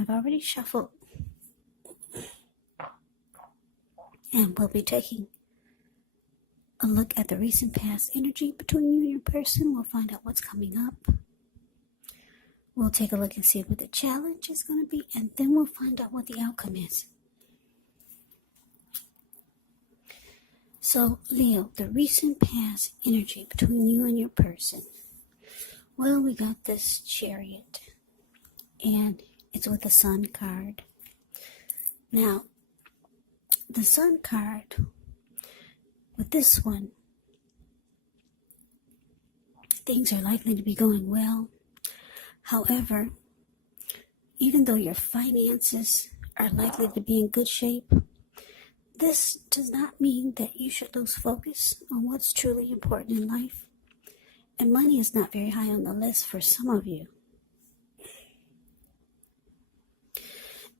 I've already shuffled, and we'll be taking a look at the recent past energy between you and your person. We'll find out what's coming up. We'll take a look and see what the challenge is going to be, and then we'll find out what the outcome is. So, Leo, the recent past energy between you and your person. Well, we got this Chariot, and it's with the Sun card. Now, the Sun card, with this one, things are likely to be going well. However, even though your finances are likely to be in good shape, this does not mean that you should lose focus on what's truly important in life. And money is not very high on the list for some of you.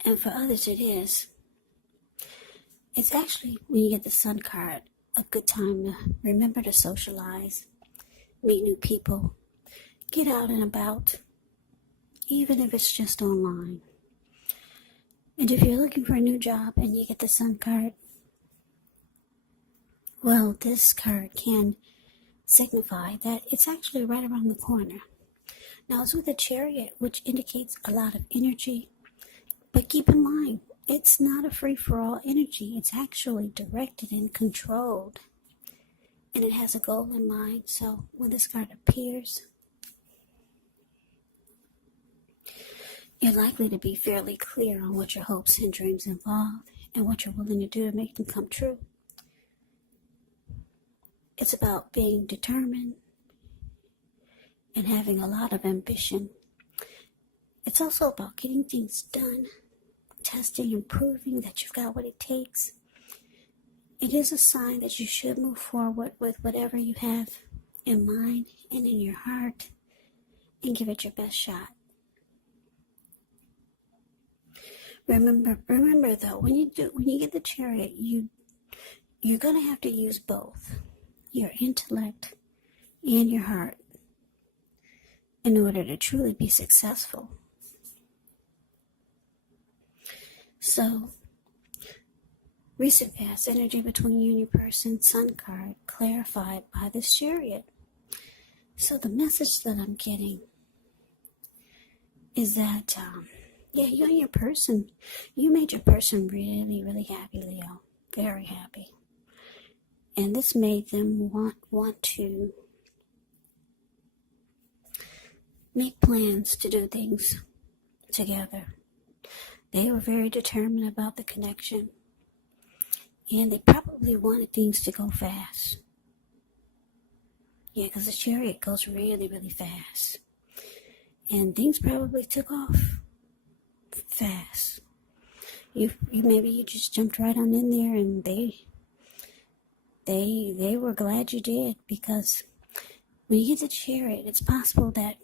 And for others it is. It's actually, when you get the Sun card, a good time to remember to socialize, meet new people, get out and about, even if it's just online. And if you're looking for a new job and you get the Sun card, well, this card can signify that it's actually right around the corner. Now, it's with a Chariot, which indicates a lot of energy. But keep in mind, it's not a free-for-all energy. It's actually directed and controlled. And it has a goal in mind. So when this card appears, you're likely to be fairly clear on what your hopes and dreams involve and what you're willing to do to make them come true. It's about being determined and having a lot of ambition. It's also about getting things done, testing and proving that you've got what it takes. It is a sign that you should move forward with whatever you have in mind and in your heart and give it your best shot. Remember though, when you get the Chariot, you're going to have to use both your intellect and your heart in order to truly be successful. So, recent past energy between you and your person, Sun card, clarified by this Chariot. So the message that I'm getting is that, you and your person, you made your person really, really happy, Leo. Very happy. And this made them want to make plans to do things together. They were very determined about the connection. And they probably wanted things to go fast. Yeah, because the Chariot goes really, really fast. And things probably took off fast. Maybe you just jumped right on in there, and they were glad you did, because when you get the Chariot, it's possible that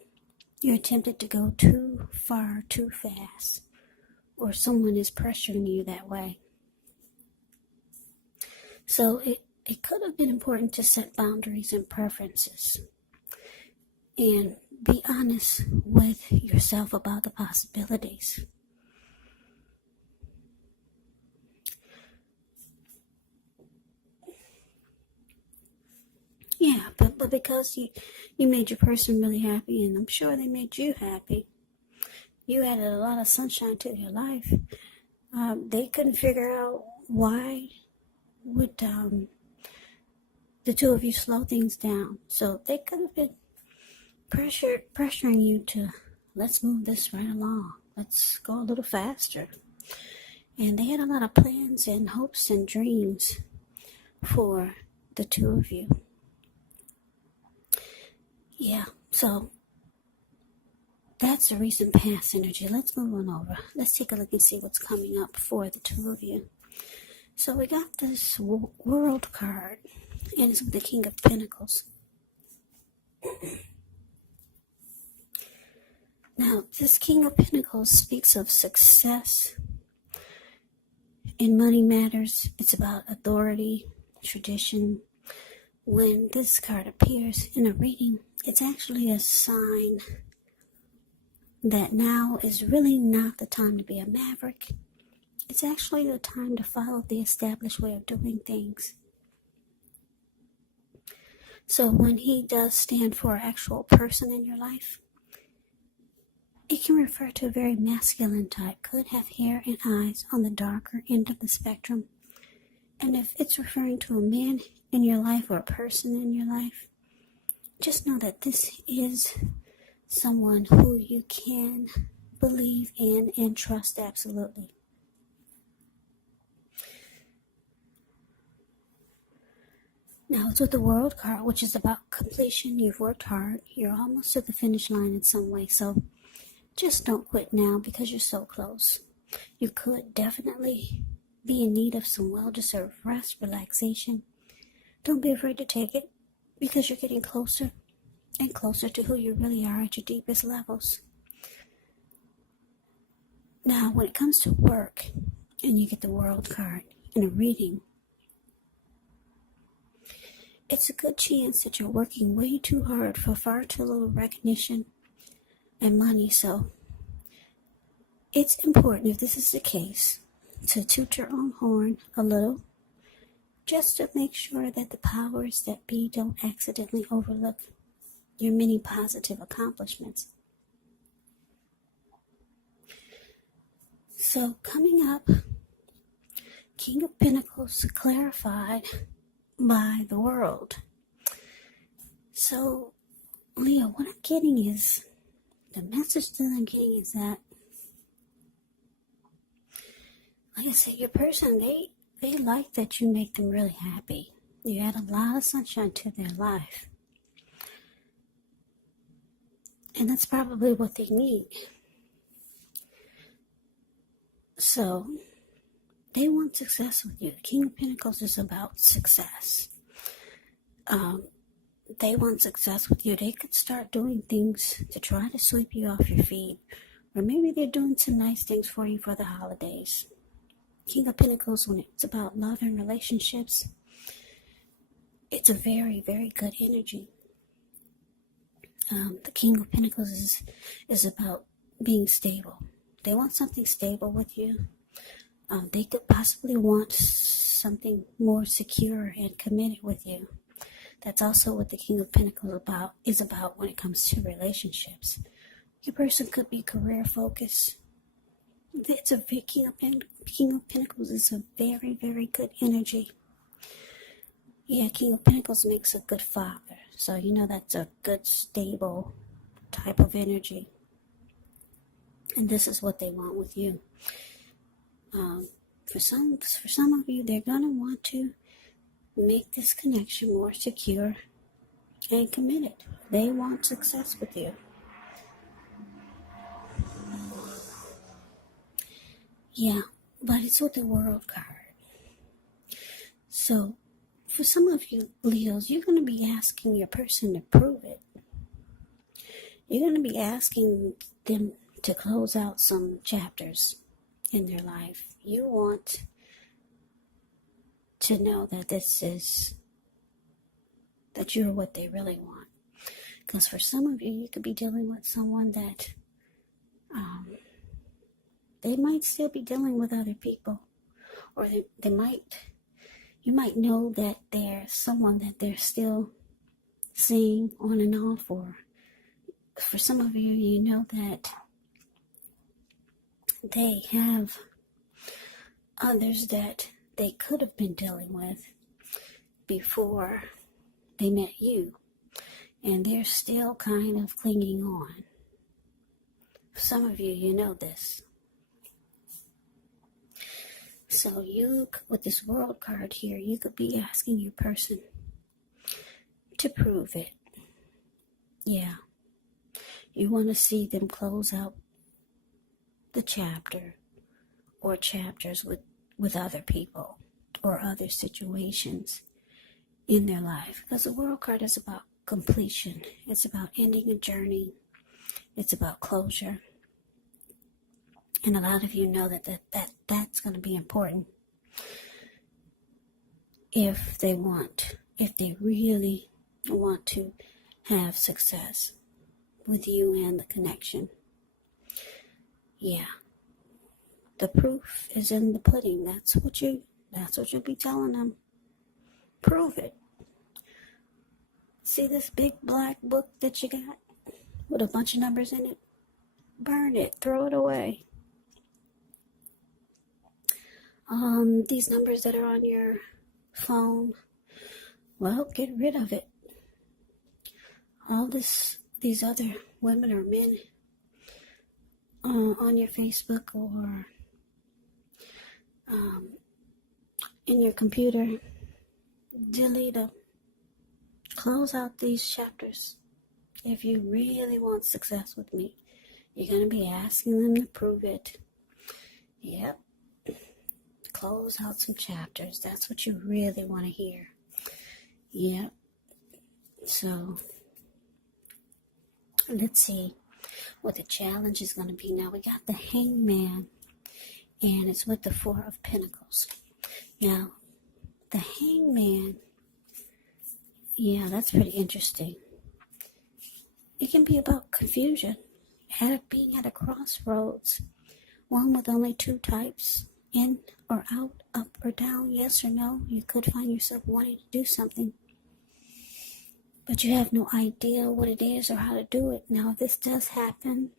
you're tempted to go too far, too fast, or someone is pressuring you that way. So it could have been important to set boundaries and preferences and be honest with yourself about the possibilities. Yeah, but because you made your person really happy, and I'm sure they made you happy, you added a lot of sunshine to their life. They couldn't figure out why would the two of you slow things down. So they could have been pressuring you to, let's move this right along. Let's go a little faster. And they had a lot of plans and hopes and dreams for the two of you. Yeah, so that's the recent past energy. Let's move on over. Let's take a look and see what's coming up for the two of you. So we got this World card, and it's with the King of Pentacles. Now, this King of Pentacles speaks of success in money matters. It's about authority, tradition. When this card appears in a reading, it's actually a sign that now is really not the time to be a maverick. It's actually the time to follow the established way of doing things. So when he does stand for an actual person in your life, it can refer to a very masculine type, could have hair and eyes on the darker end of the spectrum. And if it's referring to a man in your life or a person in your life, just know that this is someone who you can believe in and trust absolutely. Now it's with the World card, which is about completion. You've worked hard. You're almost to the finish line in some way. So just don't quit now because you're so close. You could definitely be in need of some well-deserved rest, relaxation. Don't be afraid to take it because you're getting closer and closer to who you really are at your deepest levels. Now, when it comes to work and you get the World card in a reading, it's a good chance that you're working way too hard for far too little recognition and money. So it's important, if this is the case, to toot your own horn a little, just to make sure that the powers that be don't accidentally overlook your many positive accomplishments. So coming up, King of Pentacles clarified by the World. So, Leo, what I'm getting is, the message that I'm getting is that, like I said, your person, they like that you make them really happy. You add a lot of sunshine to their life. And that's probably what they need. So, they want success with you. The King of Pentacles is about success. They want success with you. They could start doing things to try to sweep you off your feet. Or maybe they're doing some nice things for you for the holidays. King of Pentacles, when it's about love and relationships, it's a very, very good energy. The King of Pentacles is about being stable. They want something stable with you. They could possibly want something more secure and committed with you. That's also what the King of Pentacles is about when it comes to relationships. Your person could be career focused. It's a King of Pentacles is a very, very good energy. Yeah, King of Pentacles makes a good father. So you know that's a good, stable type of energy. And this is what they want with you. For some of you, they're going to want to make this connection more secure and committed. They want success with you. Yeah, but it's with the World card. So, for some of you Leos, you're going to be asking your person to prove it. You're going to be asking them to close out some chapters in their life. You want to know that that you're what they really want. Because for some of you, you could be dealing with someone that they might still be dealing with other people, or you might know that there's someone that they're still seeing on and off, or for some of you, you know that they have others that they could have been dealing with before they met you, and they're still kind of clinging on. For some of you, you know this. So you, with this World card here, you could be asking your person to prove it. Yeah. You want to see them close out the chapter or chapters with other people or other situations in their life. Because the World card is about completion. It's about ending a journey. It's about closure. And a lot of you know that's going to be important if they really want to have success with you and the connection. Yeah, the proof is in the pudding. That's what you'll be telling them. Prove it. See this big black book that you got with a bunch of numbers in it? Burn it. Throw it away. These numbers that are on your phone, well, get rid of it. All these other women or men on your Facebook or in your computer, delete them. Close out these chapters. If you really want success with me, you're going to be asking them to prove it. Yep. Close out some chapters. That's what you really want to hear. Yep. So, let's see what the challenge is going to be. Now, we got the Hangman, and it's with the Four of Pentacles. Now, the Hangman, yeah, that's pretty interesting. It can be about confusion, being at a crossroads, one with only two types, in or out, up or down, yes or no. You could find yourself wanting to do something, but you have no idea what it is or how to do it. Now, if this does happen,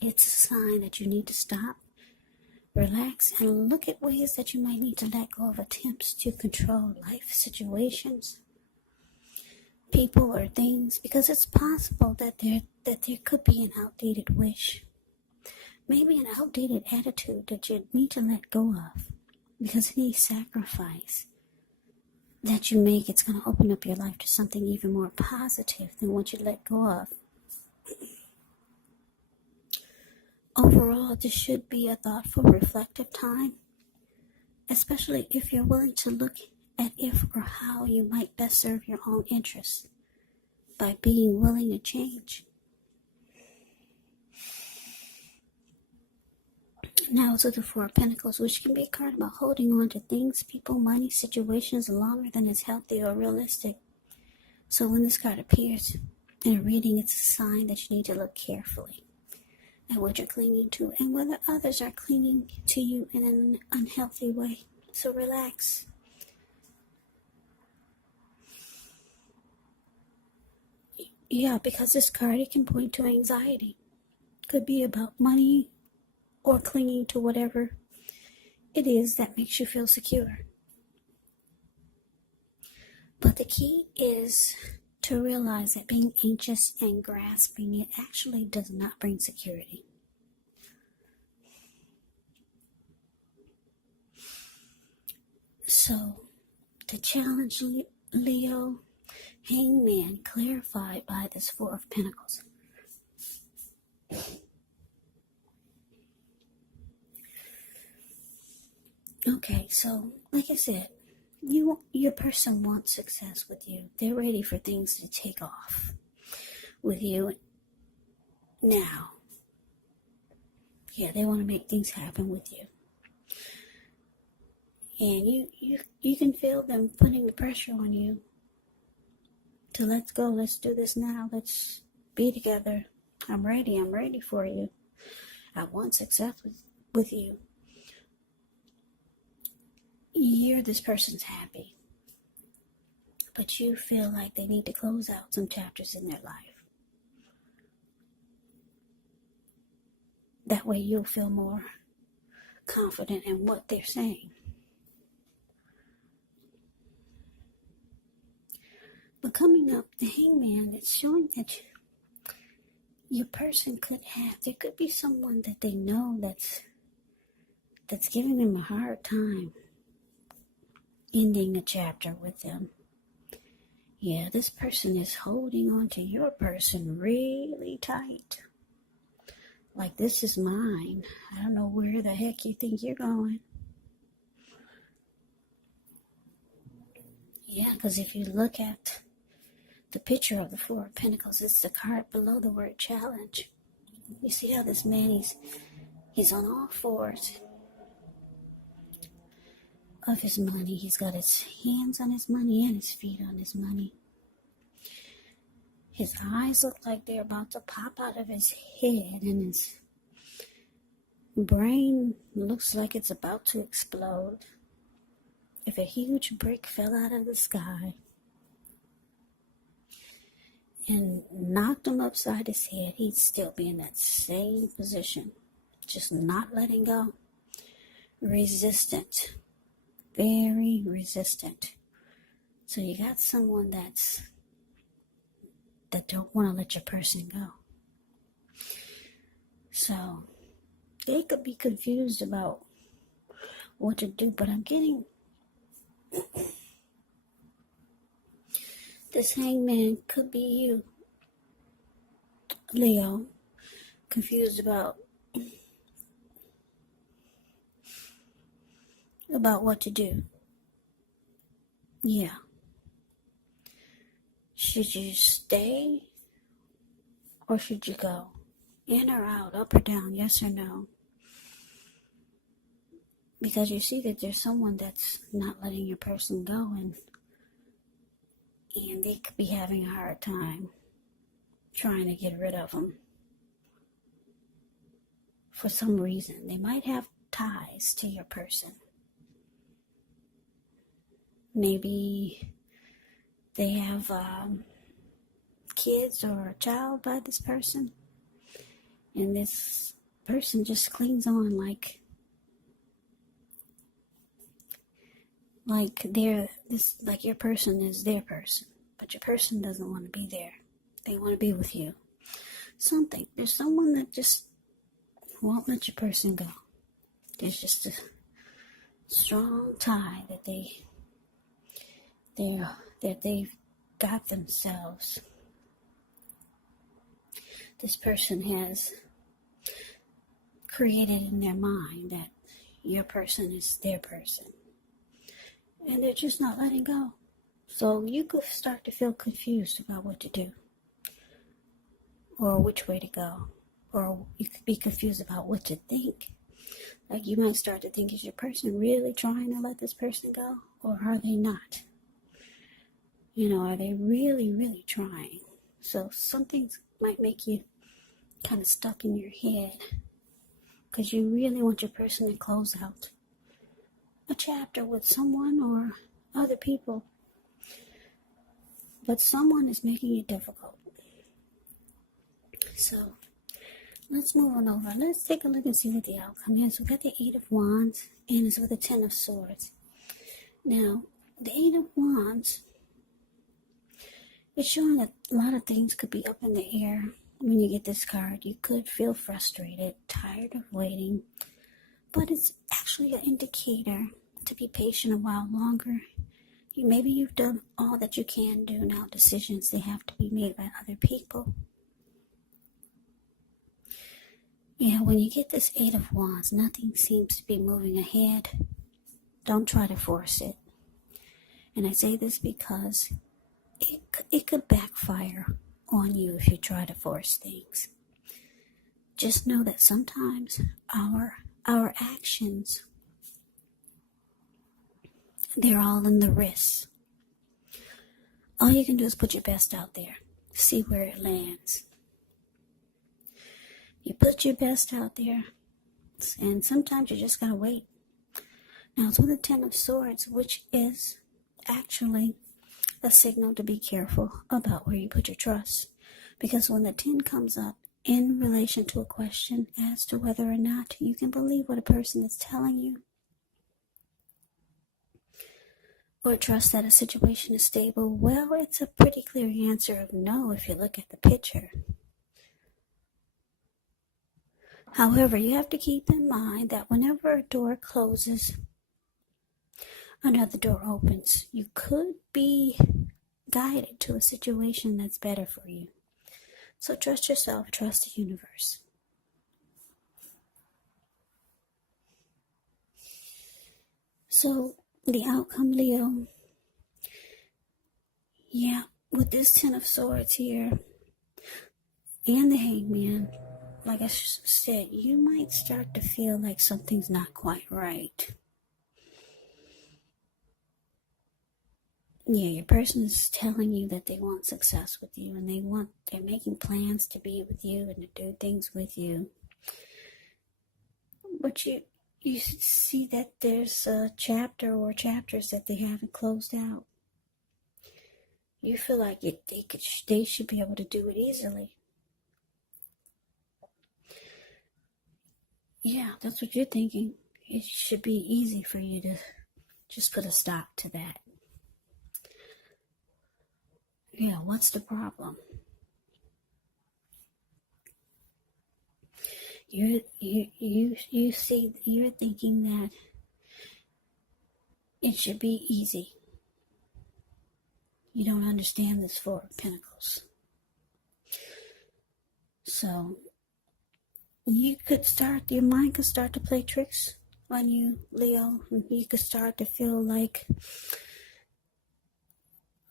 it's a sign that you need to stop, relax, and look at ways that you might need to let go of attempts to control life situations, people, or things, because it's possible that there could be an outdated wish, maybe an outdated attitude that you need to let go of, because any sacrifice that you make, it's going to open up your life to something even more positive than what you let go of. Overall, this should be a thoughtful, reflective time, especially if you're willing to look at if or how you might best serve your own interests by being willing to change. Now to the Four of Pentacles, which can be a card about holding on to things, people, money, situations longer than is healthy or realistic. So when this card appears in a reading, it's a sign that you need to look carefully at what you're clinging to and whether others are clinging to you in an unhealthy way. So relax. Yeah, because this card, it can point to anxiety. Could be about money or clinging to whatever it is that makes you feel secure. But the key is to realize that being anxious and grasping it actually does not bring security. So, the challenge, Leo, Hangman, clarified by this Four of Pentacles. Okay, so, like I said, your person wants success with you. They're ready for things to take off with you now. Yeah, they want to make things happen with you. And you can feel them putting the pressure on you to let's go, let's do this now, let's be together. I'm ready for you. I want success with you. You're this person's happy, but you feel like they need to close out some chapters in their life. That way you'll feel more confident in what they're saying. But coming up, the Hangman, it's showing that your person there could be someone that they know that's giving them a hard time ending a chapter with them. Yeah, this person is holding on to your person really tight. Like, this is mine. I don't know where the heck you think you're going. Yeah, because if you look at the picture of the Four of Pentacles, it's the card below the word challenge. You see how this man, he's on all fours of his money. He's got his hands on his money and his feet on his money. His eyes look like they're about to pop out of his head, and his brain looks like it's about to explode. If a huge brick fell out of the sky and knocked him upside his head, he'd still be in that same position, just not letting go. Resistant, very resistant. So you got someone that don't want to let your person go. So they could be confused about what to do, but I'm getting this hangman could be you, Leo, confused about what to do. Yeah. Should you stay or should you go? In or out, up or down, yes or no? Because you see that there's someone that's not letting your person go, and they could be having a hard time trying to get rid of them. For some reason, they might have ties to your person. Maybe they have kids or a child by this person, and this person just clings on like your person is their person, but your person doesn't want to be there. They want to be with you. There's someone that just won't let your person go. There's just a strong tie that they've got themselves. This person has created in their mind that your person is their person. And they're just not letting go. So you could start to feel confused about what to do, or which way to go, or you could be confused about what to think. Like you might start to think, is your person really trying to let this person go, or are they not? Are they really, really trying? So some things might make you kind of stuck in your head because you really want your person to close out a chapter with someone or other people, but someone is making it difficult. So let's move on over. Let's take a look and see what the outcome is. We got the 8 of Wands, and it's with the 10 of Swords. Now, the 8 of Wands, it's showing that a lot of things could be up in the air when you get this card. You could feel frustrated, tired of waiting, but it's actually an indicator to be patient a while longer. Maybe you've done all that you can do. Now decisions, they have to be made by other people. Yeah, when you get this 8 of Wands, nothing seems to be moving ahead. Don't try to force it. And I say this because it could backfire on you if you try to force things. Just know that sometimes our actions, they're all in the wrist. All you can do is put your best out there. See where it lands. You put your best out there, and sometimes you just gotta wait. Now it's with the 10 of Swords, which is actually a signal to be careful about where you put your trust. Because when the 10 comes up in relation to a question as to whether or not you can believe what a person is telling you, or trust that a situation is stable, well, it's a pretty clear answer of no if you look at the picture. However, you have to keep in mind that whenever a door closes, another door opens. You could be guided to a situation that's better for you. So trust yourself, trust the universe. So the outcome, Leo, yeah, with this 10 of Swords here and the Hangman, like I said, you might start to feel like something's not quite right. Yeah, your person is telling you that they want success with you, and they're making plans to be with you and to do things with you. But you see that there's a chapter or chapters that they haven't closed out. You feel like they should be able to do it easily. Yeah, that's what you're thinking. It should be easy for you to just put a stop to that. Yeah, what's the problem? You're thinking that it should be easy. You don't understand this Four of Pentacles. So your mind could start to play tricks on you, Leo. You could start to feel like,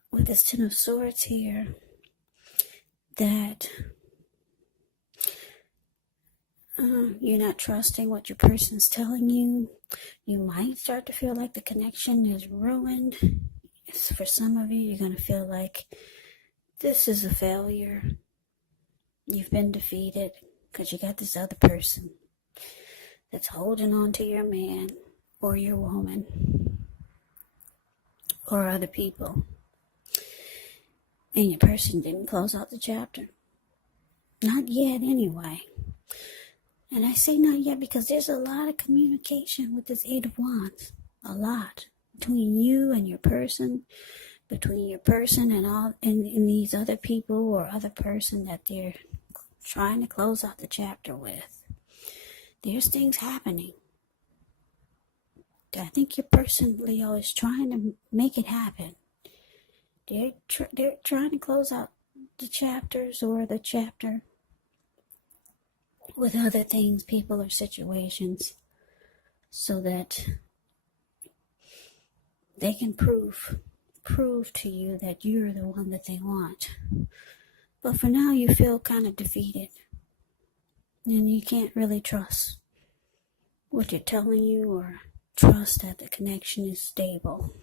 with this Ten of Swords here, that you're not trusting what your person's telling you. You might start to feel like the connection is ruined. For some of you, you're going to feel like this is a failure. You've been defeated because you got this other person that's holding on to your man or your woman or other people. And your person didn't close out the chapter. Not yet, anyway. And I say not yet because there's a lot of communication with this Eight of Wands. A lot. Between you and your person. Between your person and these other people or other person that they're trying to close out the chapter with. There's things happening. I think your person, Leo, is trying to make it happen. They're trying to close out the chapters or the chapter with other things, people, or situations, so that they can prove to you that you're the one that they want. But for now, you feel kind of defeated, and you can't really trust what they're telling you or trust that the connection is stable.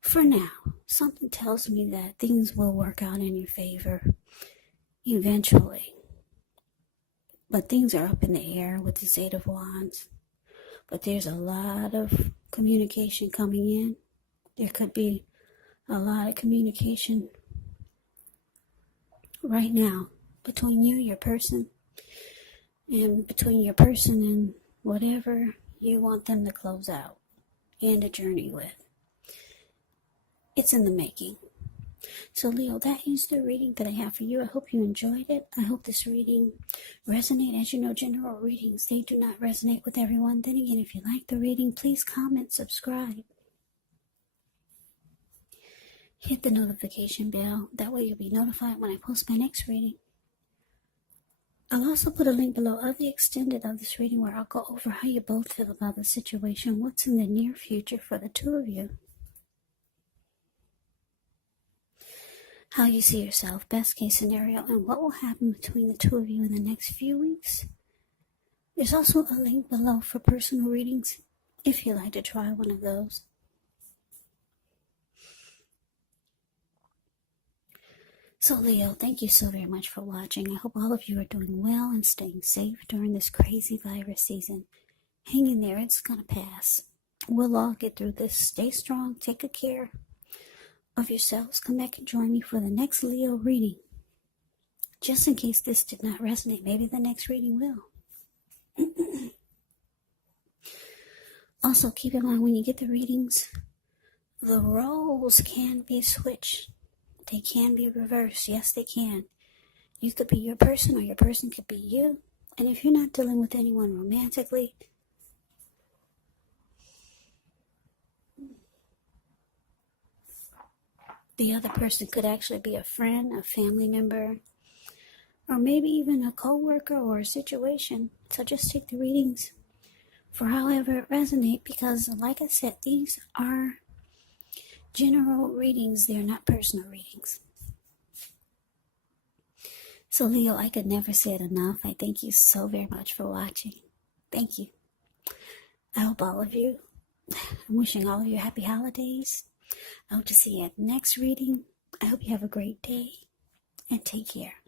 For now, something tells me that things will work out in your favor eventually. But things are up in the air with this Eight of Wands. But there's a lot of communication coming in. There could be a lot of communication right now between you, your person, and between your person and whatever you want them to close out and a journey with. It's in the making. So Leo, that is the reading that I have for you. I hope you enjoyed it. I hope this reading resonated. As you know, general readings, they do not resonate with everyone. Then again, if you like the reading, please comment, subscribe. Hit the notification bell. That way you'll be notified when I post my next reading. I'll also put a link below of the extended of this reading where I'll go over how you both feel about the situation, what's in the near future for the two of you. How you see yourself, best case scenario, and what will happen between the two of you in the next few weeks. There's also a link below for personal readings if you'd like to try one of those. So Leo, thank you so very much for watching. I hope all of you are doing well and staying safe during this crazy virus season. Hang in there, it's going to pass. We'll all get through this. Stay strong, take good care of yourselves. Come back and join me for the next Leo reading. Just in case this did not resonate, maybe the next reading will. Also, keep in mind when you get the readings, the roles can be switched. They can be reversed. Yes, they can. You could be your person or your person could be you. And if you're not dealing with anyone romantically, the other person could actually be a friend, a family member, or maybe even a co-worker or a situation. So just take the readings for however it resonates, because like I said, these are general readings. They're not personal readings. So Leo, I could never say it enough. I thank you so very much for watching. Thank you. I hope I'm wishing all of you happy holidays. I hope to see you at the next reading. I hope you have a great day and take care.